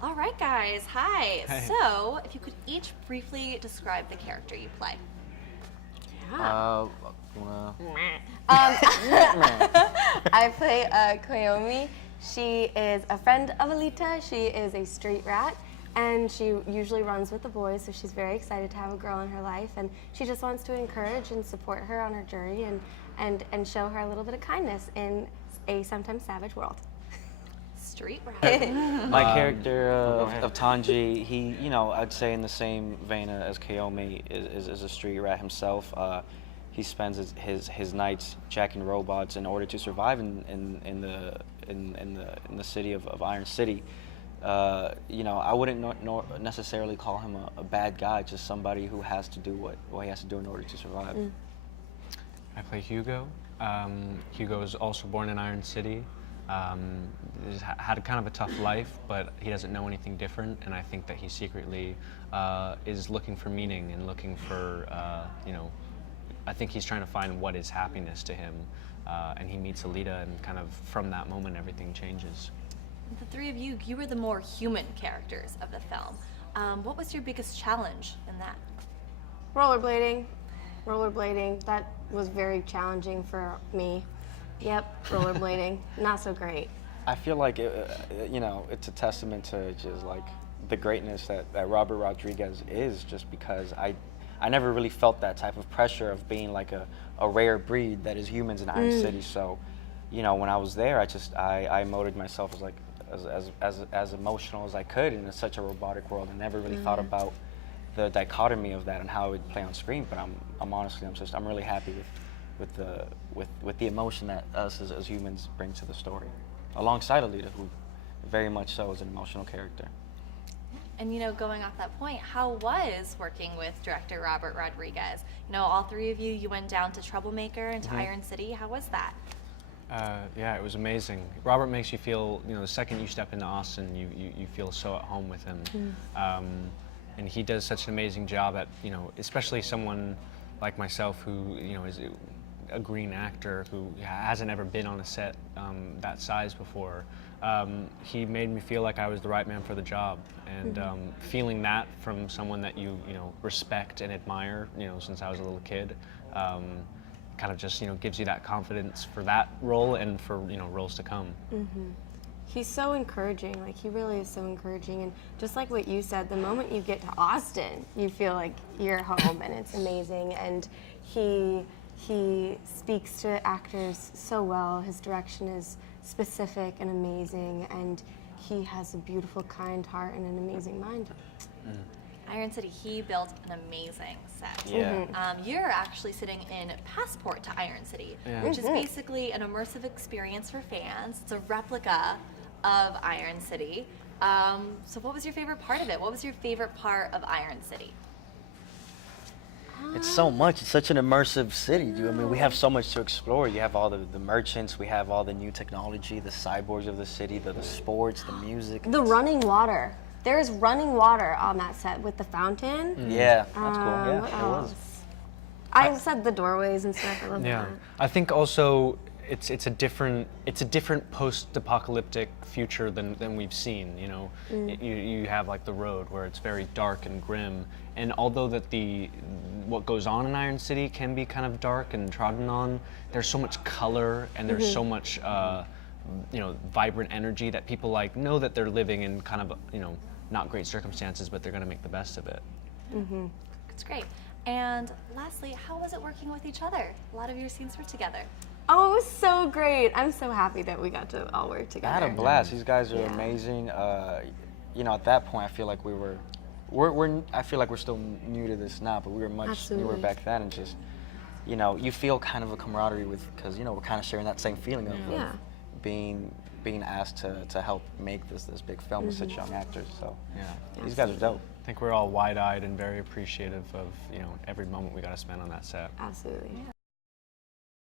All right, guys. Hi. Hey. So, if you could each briefly describe the character you play. I play Koyomi. She is a friend of Alita. She is a street rat, and she usually runs with the boys, so she's very excited to have a girl in her life, and she just wants to encourage and support her on her journey and show her a little bit of kindness in a sometimes savage world. Street rat. My character of Tanji, he, I'd say in the same vein as Koyomi, is a street rat himself. He spends his nights jacking robots in order to survive in the city of Iron City. I wouldn't necessarily call him a bad guy, just somebody who has to do what he has to do in order to survive. I play Hugo. Hugo is also born in Iron City. He's had kind of a tough life, but he doesn't know anything different, and I think that he secretly is looking for meaning and looking for, I think he's trying to find what is happiness to him, and he meets Alita, and kind of from that moment everything changes. The three of you were the more human characters of the film. What was your biggest challenge in that? Rollerblading. That was very challenging for me. Yep, rollerblading. Not so great. I feel like it's a testament to just like the greatness that Robert Rodriguez is, just because I never really felt that type of pressure of being like a rare breed that is humans in Iron City. So, when I was there, I molded myself as like as emotional as I could, and it's such a robotic world. I never really thought about the dichotomy of that and how it would play on screen. But I'm really happy with the emotion that us as humans bring to the story, alongside Alita, who very much so is an emotional character. And going off that point, how was working with director Robert Rodriguez? All three of you went down to Troublemaker and to Iron City. How was that? Yeah, it was amazing. Robert makes you feel, the second you step into Austin, you feel so at home with him. And he does such an amazing job at, especially someone like myself who, is a green actor who hasn't ever been on a set that size before. He made me feel like I was the right man for the job, and feeling that from someone that you respect and admire, since I was a little kid, kind of just gives you that confidence for that role and for roles to come. He's so encouraging. Like, he really is so encouraging, and just like what you said, the moment you get to Austin, you feel like you're home, and it's amazing. And he speaks to actors so well. His direction is specific and amazing, and he has a beautiful, kind heart and an amazing mind. Iron City, he built an amazing set. Yeah. You're actually sitting in Passport to Iron City, which is basically an immersive experience for fans. It's a replica of Iron City. So what was your favorite part of it? What was your favorite part of Iron City? It's so much. It's such an immersive city, dude. I mean, we have so much to explore. You have all the merchants, we have all the new technology, the cyborgs of the city, the sports, the music. The running water. There is running water on that set with the fountain. Yeah, that's cool. Yeah, What it else? was. I said the doorways and stuff. I love Yeah, that. I think also it's a different post-apocalyptic future than we've seen. You have like the road where it's very dark and grim, and although that what goes on in Iron City can be kind of dark and trodden on, there's so much color and there's so much vibrant energy that people know that they're living in kind of not great circumstances, but they're going to make the best of it. It's great. And lastly, how was it working with each other? A lot of your scenes were together. Oh, it was so great. I'm so happy that we got to all work together. I had a blast. These guys are amazing. At that point, I feel like I feel like we're still new to this now, but we were much newer back then, and just, you feel kind of a camaraderie because, we're kind of sharing that same feeling of being asked to help make this big film with such young actors. So these guys are dope. I think we're all wide-eyed and very appreciative of every moment we got to spend on that set. Absolutely.